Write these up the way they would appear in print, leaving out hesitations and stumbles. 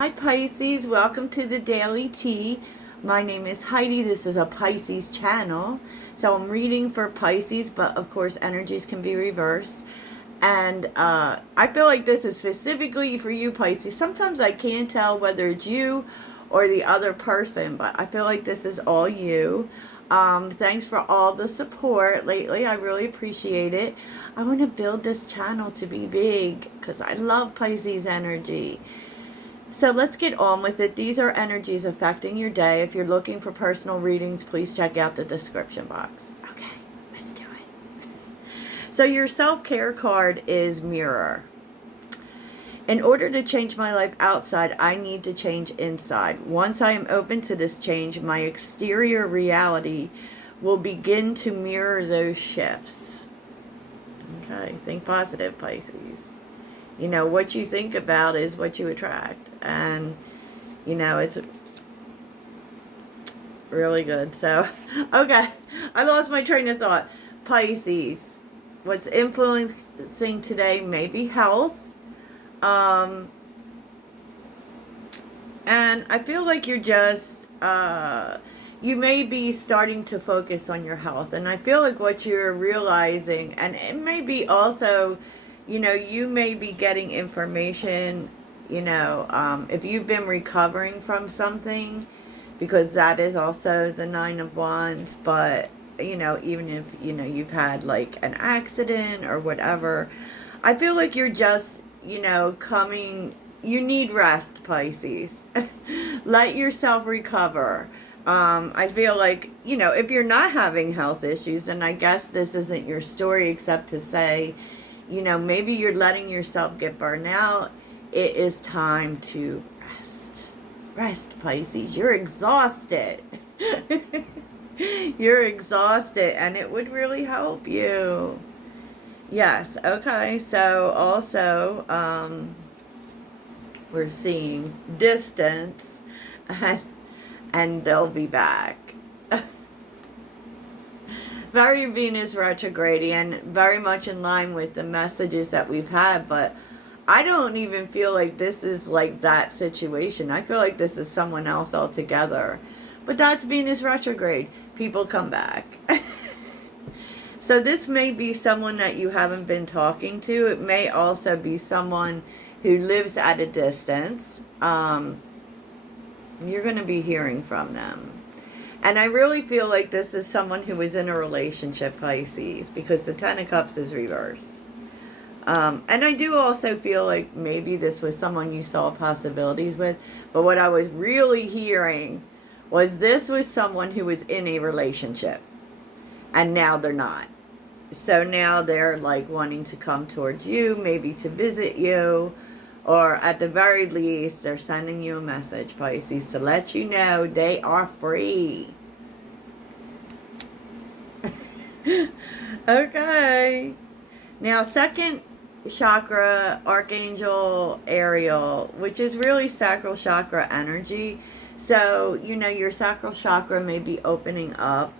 Hi Pisces, welcome to the Daily Tea. My name is Heidi. This is a Pisces channel. So I'm reading for Pisces, but of course energies can be reversed. And I feel like this is specifically for you Pisces. Sometimes I can't tell whether it's you or the other person, but I feel like this is all you. Thanks for all the support lately. I really appreciate it. I want to build this channel to be big because I love Pisces energy. So let's get on with it. These are energies affecting your day. If you're looking for personal readings, please check out the description box. Okay, let's do it. So your self-care card is Mirror. In order to change my life outside, I need to change inside. Once I am open to this change, my exterior reality will begin to mirror those shifts. Okay, think positive, Pisces. You know, what you think about is what you attract. And, you know, it's really good. So, okay. I lost my train of thought. Pisces. What's influencing today may be health. And I feel like you're just, you may be starting to focus on your health. And I feel like what you're realizing, and it may be also, you know, you may be getting information, you know, if you've been recovering from something, because that is also the Nine of Wands. But, you know, even if, you know, you've had like an accident or whatever, I feel like you're just, you know, you need rest, Pisces. Let yourself recover. I feel like, you know, if you're not having health issues, and I guess this isn't your story except to say, you know, maybe you're letting yourself get burned out. It is time to rest. Rest, Pisces. You're exhausted. You're exhausted, and it would really help you. Yes, okay. So also, we're seeing distance, and they'll be back. Very Venus retrograde, very much in line with the messages that we've had, but I don't even feel like this is like that situation. I feel like this is someone else altogether. But that's Venus retrograde. People come back. So this may be someone that you haven't been talking to. It may also be someone who lives at a distance. You're going to be hearing from them. And I really feel like this is someone who is in a relationship, Pisces, because the Ten of Cups is reversed. And I do also feel like maybe this was someone you saw possibilities with. But what I was really hearing was this was someone who was in a relationship. And now they're not. So now they're like wanting to come towards you, maybe to visit you. Or at the very least, they're sending you a message, Pisces, to let you know they are free. Okay. Now, second chakra, Archangel Ariel, which is really sacral chakra energy. So, you know, your sacral chakra may be opening up,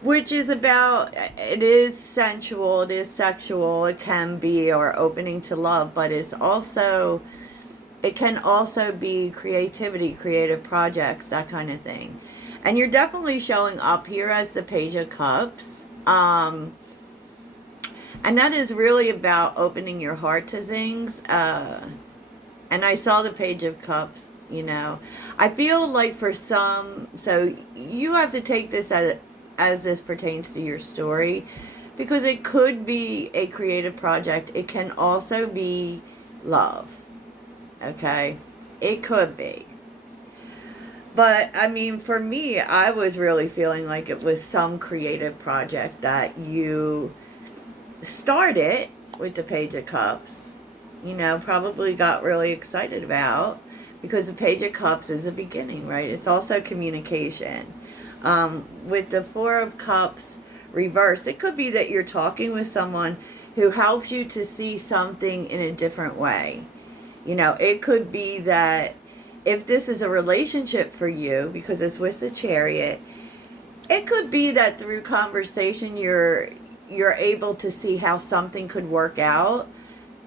which is about, it is sensual, it is sexual, it can be, or opening to love, but it's also, it can also be creativity, creative projects, that kind of thing. And you're definitely showing up here as the Page of Cups. And that is really about opening your heart to things. And I saw the Page of Cups, you know. I feel like for some, so you have to take this as this pertains to your story, because it could be a creative project. It can also be love. Okay? It could be. But, I mean, for me, I was really feeling like it was some creative project that you started with the Page of Cups. You know, probably got really excited about, because the Page of Cups is a beginning, right? It's also communication. With the Four of Cups reverse, it could be that you're talking with someone who helps you to see something in a different way. You know, it could be that if this is a relationship for you, because it's with the Chariot, it could be that through conversation you're able to see how something could work out.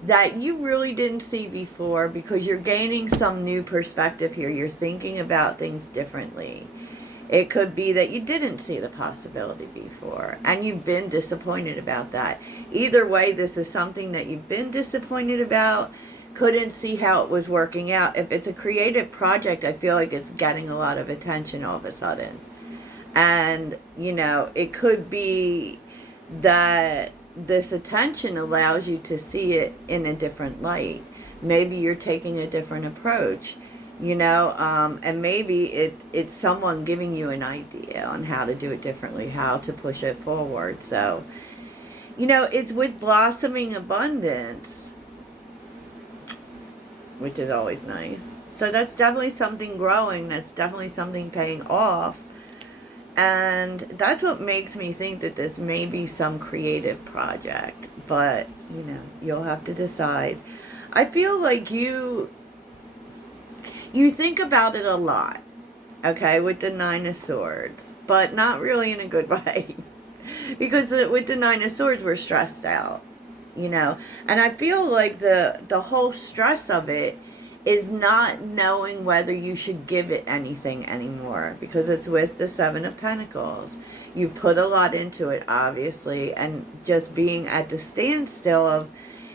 that you really didn't see before, because you're gaining some new perspective here. You're thinking about things differently. It could be that you didn't see the possibility before and you've been disappointed about that. Either way, this is something that you've been disappointed about, couldn't see how it was working out. If it's a creative project, I feel like it's getting a lot of attention all of a sudden. And, you know, it could be that this attention allows you to see it in a different light. Maybe you're taking a different approach, you know, and maybe it's someone giving you an idea on how to do it differently, how to push it forward. So, you know, it's with blossoming abundance, which is always nice. So that's definitely something growing. That's definitely something paying off. And that's what makes me think that this may be some creative project. But, you know, you'll have to decide. I feel like you think about it a lot, okay, with the Nine of Swords. But not really in a good way. Because with the Nine of Swords, we're stressed out, you know. And I feel like the whole stress of it is not knowing whether you should give it anything anymore, because it's with the Seven of Pentacles. You put a lot into it, obviously, and just being at the standstill of,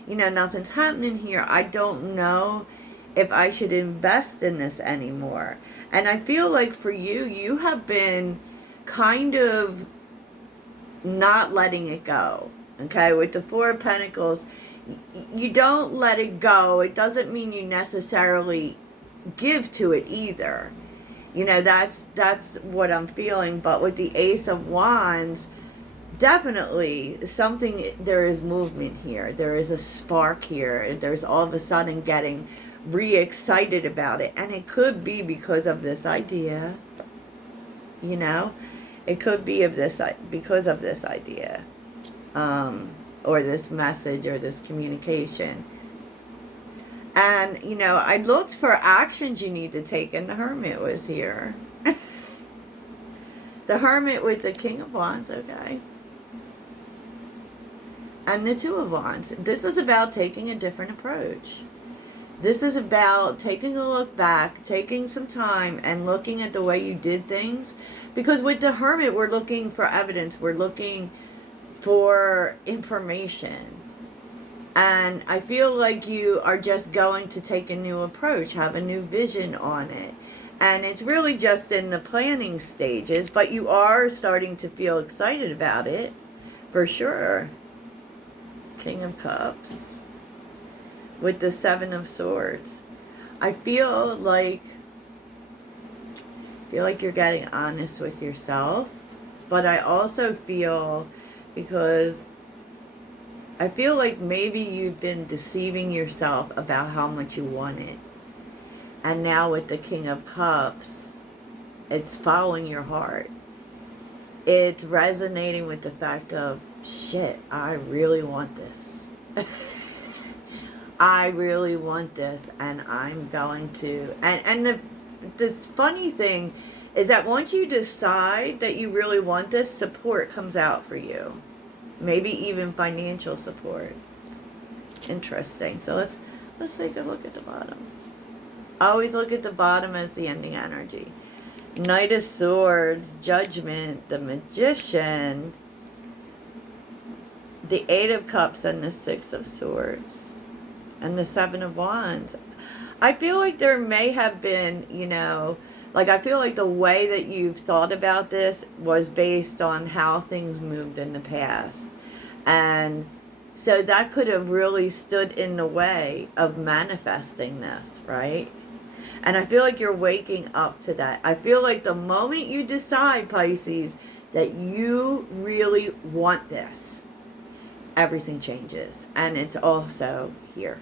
you know, nothing's happening here. I don't know if I should invest in this anymore. And I feel like for you, you have been kind of not letting it go, okay? With the Four of Pentacles, you don't let it go. It doesn't mean you necessarily give to it either. You know, that's what I'm feeling. But with the Ace of Wands, definitely something, there is movement here. There is a spark here. There's all of a sudden getting re-excited about it. And it could be because of this idea, you know. It could be because of this idea. Or this message or this communication. And, you know, I looked for actions you need to take, and the Hermit was here. The Hermit with the King of Wands, okay. And the Two of Wands. This is about taking a different approach. This is about taking a look back, taking some time and looking at the way you did things. Because with the Hermit, we're looking for evidence. We're looking for information. And I feel like you are just going to take a new approach, have a new vision on it. And it's really just in the planning stages, but you are starting to feel excited about it, for sure. King of Cups with the Seven of Swords. I feel like you're getting honest with yourself, but I also feel, because I feel like maybe you've been deceiving yourself about how much you want it. And now with the King of Cups, it's following your heart. It's resonating with the fact of, shit, I really want this. I really want this, and I'm going to. And the funny thing is that once you decide that you really want this, support comes out for you. Maybe even financial support. Interesting. So let's take a look at the bottom. Always look at the bottom as the ending energy. Knight of Swords, Judgment, the Magician, the Eight of Cups, and the Six of Swords, and the Seven of Wands. I feel like there may have been, you know, like I feel like the way that you've thought about this was based on how things moved in the past. And so that could have really stood in the way of manifesting this, right? And I feel like you're waking up to that. I feel like the moment you decide, Pisces, that you really want this, everything changes. And it's also here.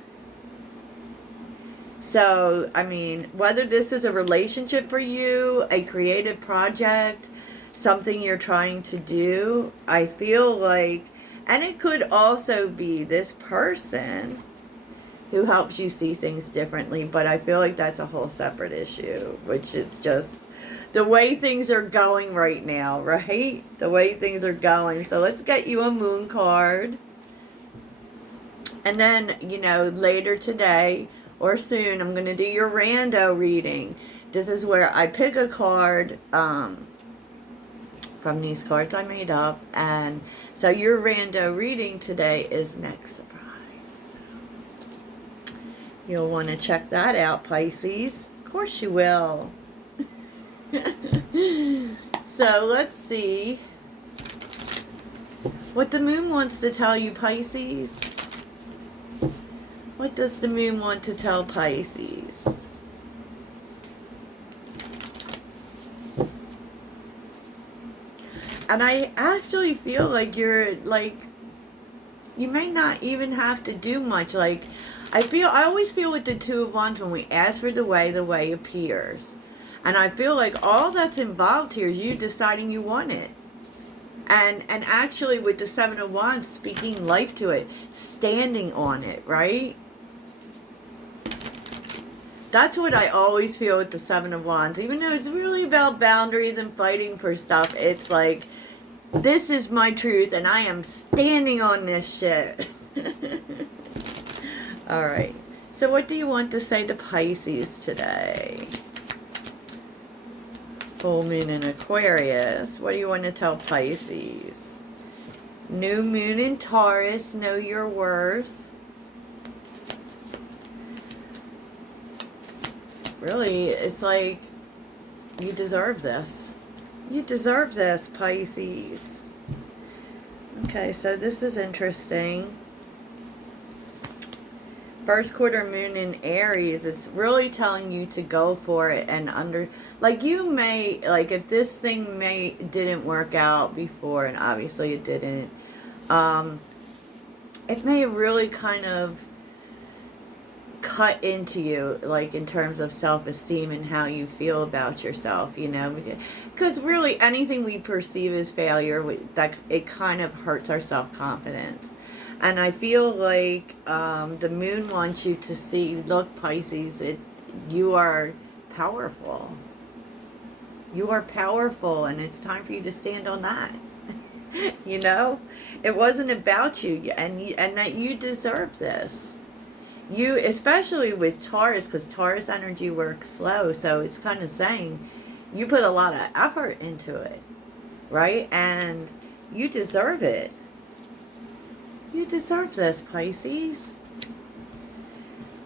So, I mean, whether this is a relationship for you, a creative project, something you're trying to do, I feel like, and it could also be this person who helps you see things differently, but I feel like that's a whole separate issue, which is just the way things are going right now, right? The way things are going. So let's get you a moon card. And then, you know, later today or soon, I'm going to do your rando reading. This is where I pick a card from these cards I made up. And so your rando reading today is next surprise. You'll want to check that out, Pisces. Of course you will. So let's see what the moon wants to tell you, Pisces. What does the moon want to tell Pisces? And I actually feel like you're like, you may not even have to do much. Like, I always feel with the Two of Wands, when we ask for the way appears. And I feel like all that's involved here is you deciding you want it. And actually with the Seven of Wands, speaking life to it, standing on it, right? That's what I always feel with the Seven of Wands. Even though it's really about boundaries and fighting for stuff, it's like, this is my truth and I am standing on this shit. Alright. So what do you want to say to Pisces today? Full moon in Aquarius. What do you want to tell Pisces? New moon in Taurus. Know your worth. Really, it's like you deserve this. You deserve this, Pisces. Okay, so this is interesting. First quarter moon in Aries, it's really telling you to go for it and like you may, like if this thing didn't work out before, and obviously it didn't, it may really kind of cut into you, like in terms of self-esteem and how you feel about yourself, you know, because really anything we perceive as failure, that it kind of hurts our self-confidence. And I feel like the moon wants you to see, look, Pisces, you are powerful. You are powerful, and it's time for you to stand on that. You know, it wasn't about you, and that you deserve this. You, especially with Taurus, because Taurus energy works slow, so it's kind of saying you put a lot of effort into it, right? And you deserve it. You deserve this, Pisces.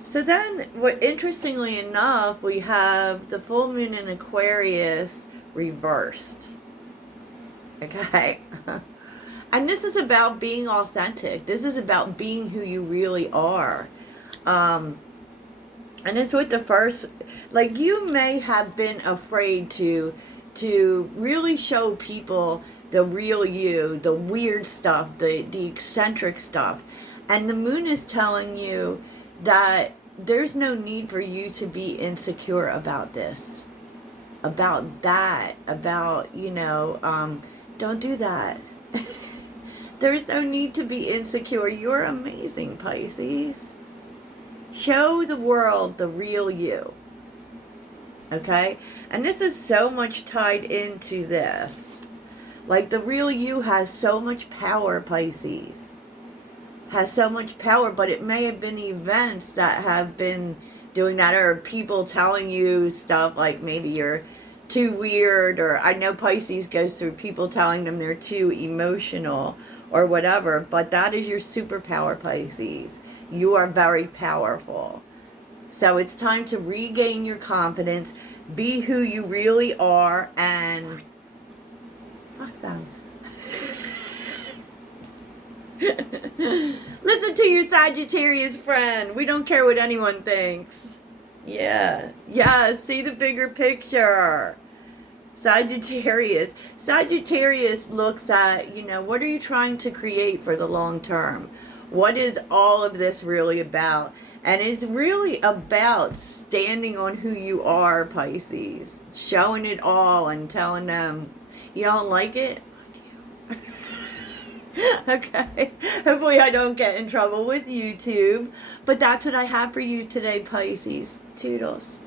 So then, interestingly enough, we have the full moon in Aquarius reversed. Okay? And this is about being authentic. This is about being who you really are. And it's with the first, like you may have been afraid to really show people the real you, the weird stuff, the eccentric stuff. And the moon is telling you that there's no need for you to be insecure about this, about that, about, you know, don't do that. There's no need to be insecure. You're amazing, Pisces. Show the world the real you. Okay? And this is so much tied into this. Like the real you has so much power, Pisces. Has so much power, but it may have been events that have been doing that, or people telling you stuff like maybe you're too weird, or I know Pisces goes through people telling them they're too emotional or whatever, but that is your superpower, Pisces. You are very powerful. So it's time to regain your confidence, be who you really are, and fuck them. Listen to your Sagittarius friend. We don't care what anyone thinks. Yeah. Yeah, see the bigger picture. Sagittarius. Sagittarius looks at, you know, what are you trying to create for the long term? What is all of this really about? And it's really about standing on who you are, Pisces. Showing it all and telling them, you don't like it? Fuck you. Okay. Hopefully I don't get in trouble with YouTube. But that's what I have for you today, Pisces. Toodles.